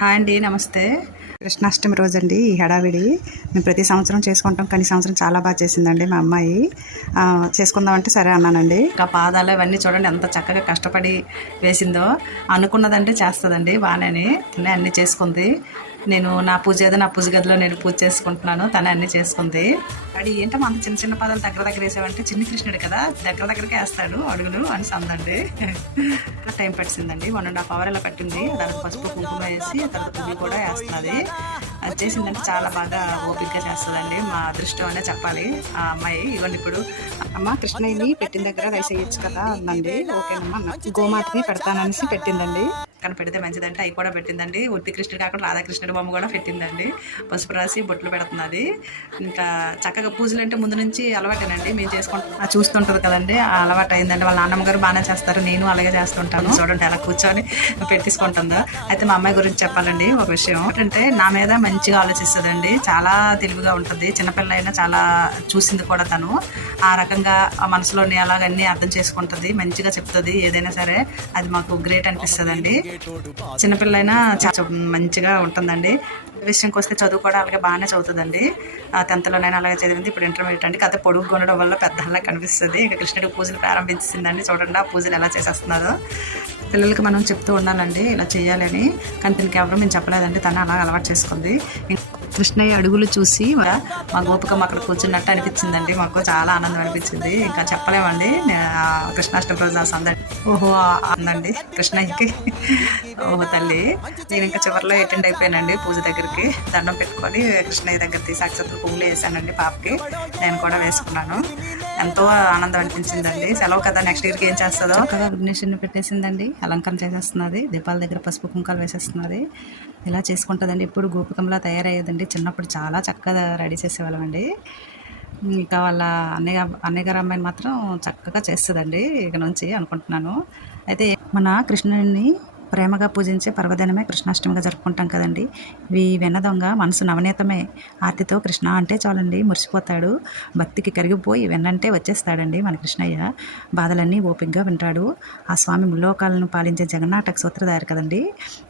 Hi అండి, నమస్తే. కృష్ణాష్టమి రోజు అండి ఈ హడావిడి మేము ప్రతి సంవత్సరం చేసుకుంటాం, కానీ సంవత్సరం చాలా బాగా చేసిందండి మా అమ్మాయి. చేసుకుందామంటే సరే అన్నానండి. ఇంకా పాదాలు ఇవన్నీ చూడండి ఎంత చక్కగా కష్టపడి వేసిందో. అనుకున్నదంటే చేస్తుందండి బాగానే, అన్నీ చేసుకుంది. నేను నా పూజ నా పూజ గదిలో నేను పూజ చేసుకుంటున్నాను, తనే అన్నీ చేసుకుంది. అది ఏంటో అంత చిన్న చిన్న పాదాలు దగ్గర వేసామంటే చిన్న కృష్ణుడు కదా, దగ్గరకే వేస్తాడు అడుగులు అని సందండి. టైం పట్టిందండి, 1.5 hours ఇలా పట్టింది. దానికి పసుపు కుంకుమ వేసి తర్వాత పువ్వులు కూడా వేస్తున్నది. అది చేసిందంటే చాలా బాగా ఓపికగా చేస్తుందండి. మా అదృష్టం అనే చెప్పాలి ఆ అమ్మాయి. ఇవ్వండి ఇప్పుడు అమ్మ కృష్ణయ్యని పెట్టిన దగ్గర రైస్ వేయచ్చు కదా అందండి. ఓకేనమ్మా, గోమాతని పెడతాననేసి పెట్టిందండి. కానీ పెడితే మంచిదంటే అవి కూడా పెట్టిందండి. ఉత్తి కృష్ణుడు కాకుండా రాధాకృష్ణుడి బొమ్మ కూడా పెట్టిందండి. పసుపు రాసి బొట్లు పెడుతున్నది. ఇంకా చక్కగా పూజలు అంటే ముందు నుంచి అలవాటేనండి, మేము చేసుకుంటాం. చూస్తుంటుంది కదండి, ఆ అలవాటు అయిందండి. వాళ్ళ నాన్నమ్మ గారు బాగానే చేస్తారు, నేను అలాగే చేస్తుంటాను. చూడండి అలా కూర్చొని పెట్టించుకుంటుందో. అయితే మా అమ్మాయి గురించి చెప్పాలండి ఒక విషయం ఏంటంటే, నా మీద మంచిగా ఆలోచిస్తుందండి, చాలా తెలివిగా ఉంటుంది. చిన్నపిల్ల అయినా చాలా చూసింది కూడా తను. ఆ రకంగా ఆ మనసులోని అలాగన్నీ అర్థం చేసుకుంటుంది, మంచిగా చెప్తుంది ఏదైనా సరే. అది మాకు గ్రేట్ అనిపిస్తుంది అండి. చిన్నపిల్ల అయినా చాలా మంచిగా ఉంటుందండి. విషయంకి వస్తే చదువు కూడా అలాగే బాగానే చదువుతుందండి. 10th లోనైనా అలాగే చదివింది. ఇప్పుడు ఇంటర్మీడియట్ అండి. కథ పొడుగు ఉండడం వల్ల పెద్దలా కనిపిస్తుంది. ఇంకా కృష్ణుడి పూజలు ప్రారంభించిందండి. చూడండి ఆ పూజలు ఎలా చేసేస్తున్నారో. పిల్లలకి మనం చెప్తూ ఉండాలండి ఇలా చేయాలని, కానీ దీనికి ఎవరు మేము చెప్పలేదండి, తను అలా అలవాటు చేసుకుంది. కృష్ణయ్య అడుగులు చూసి మా గోపికమ్మ అక్కడ కూర్చున్నట్టు అనిపించిందండి. మాకు చాలా ఆనందం అనిపించింది. ఇంకా చెప్పలేమండి. కృష్ణాష్టమి రోజు ఆ సందడి ఓహో అందండి కృష్ణయ్యకి. ఓహో తల్లి. నేను ఇంకా చివరిలో అటెండ్ అయిపోయానండి పూజ దగ్గరికి. దండం పెట్టుకొని కృష్ణయ్య దగ్గర తీసి అక్షతలు పువ్వులు వేసానండి పాపకి. నేను కూడా వేసుకున్నాను. ఎంతో ఆనందం అనిపించిందండి. సెలవు కదా, నెక్స్ట్ ఇయర్కి ఏం చేస్తుందో. చక్కగా విఘ్నేశ్వరుని పెట్టేసిందండి, అలంకరణ చేసేస్తున్నది, దీపాల దగ్గర పసుపు కుంకాలు వేసేస్తున్నది. ఇలా చేసుకుంటుందండి. ఇప్పుడు గోపికంలా తయారయ్యేదండి. చిన్నప్పుడు చాలా చక్కగా రెడీ చేసేవాళ్ళం అండి. ఇంకా వాళ్ళ అన్నయ్య గారు అమ్మాయిని మాత్రం చక్కగా చేస్తుందండి ఇక నుంచి అనుకుంటున్నాను. అయితే మన కృష్ణుడిని ప్రేమగా పూజించే పర్వదినమే కృష్ణాష్టమిగా జరుపుకుంటాం కదండి. వెన్నదొంగ మనసు నవనీతమే. ఆర్తితో కృష్ణ అంటే చాలండి మురిసిపోతాడు. భక్తికి కరిగిపోయి వెన్నంటే వచ్చేస్తాడండి మన కృష్ణయ్య. బాధలన్నీ ఓపికగా వింటాడు. ఆ స్వామి ముల్లోకాలను పాలించే జగన్నాటక సూత్రధారి కదండి.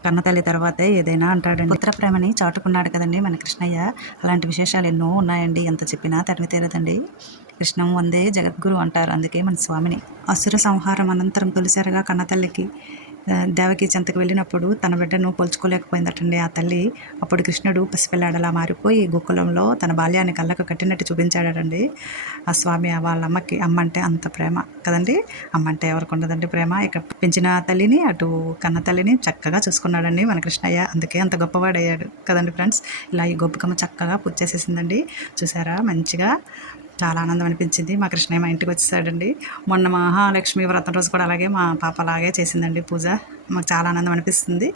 కన్నతల్లి తర్వాతే ఏదైనా అంటాడండి. పుత్ర ప్రేమని చాటుకున్నాడు కదండి మన కృష్ణయ్య. అలాంటి విశేషాలు ఎన్నో ఉన్నాయండి, ఎంత చెప్పినా తనివి తీరదండి. కృష్ణం వందే జగద్గురు అంటారు, అందుకే మన స్వామిని. అసుర సంహారం అనంతరం తొలిసారిగా కన్నతల్లికి దేవకి చెంతకు వెళ్ళినప్పుడు తన బిడ్డను పోల్చుకోలేకపోయిందటండి ఆ తల్లి. అప్పుడు కృష్ణుడు పసిపిల్లాడలా మారిపోయి గోకులంలో తన బాల్యాన్ని కళ్ళకు కట్టినట్టు చూపించాడండి ఆ స్వామి. వాళ్ళ అమ్మకి అమ్మ అంటే అంత ప్రేమ కదండి. అమ్మ అంటే ఎవరికి ఉండదండి ప్రేమ. ఇక పెంచిన తల్లిని అటు కన్న తల్లిని చక్కగా చూసుకున్నాడండి మన కృష్ణయ్య, అందుకే అంత గొప్పవాడయ్యాడు కదండి ఫ్రెండ్స్. ఇలా ఈ గోపికమ్మ చక్కగా పూజ చేసేసిందండి. చూసారా, మంచిగా చాలా ఆనందం అనిపించింది. మా కృష్ణయ్య మా ఇంటికి వచ్చేసాడండి. మొన్న మహాలక్ష్మి వ్రతం రోజు కూడా అలాగే మా పాప అలాగే చేసిందండి పూజ. మాకు చాలా ఆనందం అనిపిస్తుంది.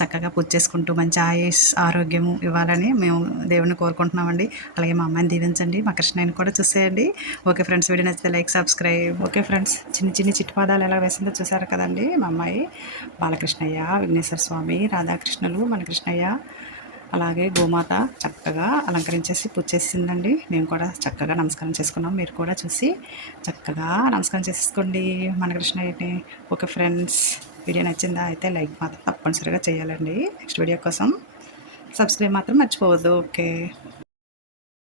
చక్కగా పూజ చేసుకుంటూ మంచి ఆయుష్ ఆరోగ్యము ఇవ్వాలని మేము దేవుని కోరుకుంటున్నామండి. అలాగే మా అమ్మాయిని దీవించండి, మా కృష్ణయ్యని కూడా చూసేయండి. ఓకే ఫ్రెండ్స్, వీడియో నచ్చితే లైక్, సబ్స్క్రైబ్. ఓకే ఫ్రెండ్స్, చిన్న చిట్టుపాదాలు ఎలా వేసిందో చూసారు కదండి మా అమ్మాయి. బాలకృష్ణయ్య, విఘ్నేశ్వర స్వామి, రాధాకృష్ణులు, మన కృష్ణయ్య, అలాగే గోమాత చక్కగా అలంకరించేసి పూజ చేసిందండి. మేము కూడా చక్కగా నమస్కారం చేసుకున్నాం. మీరు కూడా చూసి చక్కగా నమస్కారం చేసుకోండి మన కృష్ణయ్యని. ఓకే ఫ్రెండ్స్, వీడియో నచ్చిందా అయితే లైక్ మాత్రం తప్పనిసరిగా చేయాలండి. నెక్స్ట్ వీడియో కోసం సబ్స్క్రైబ్ మాత్రం మర్చిపోవద్దు. ఓకే.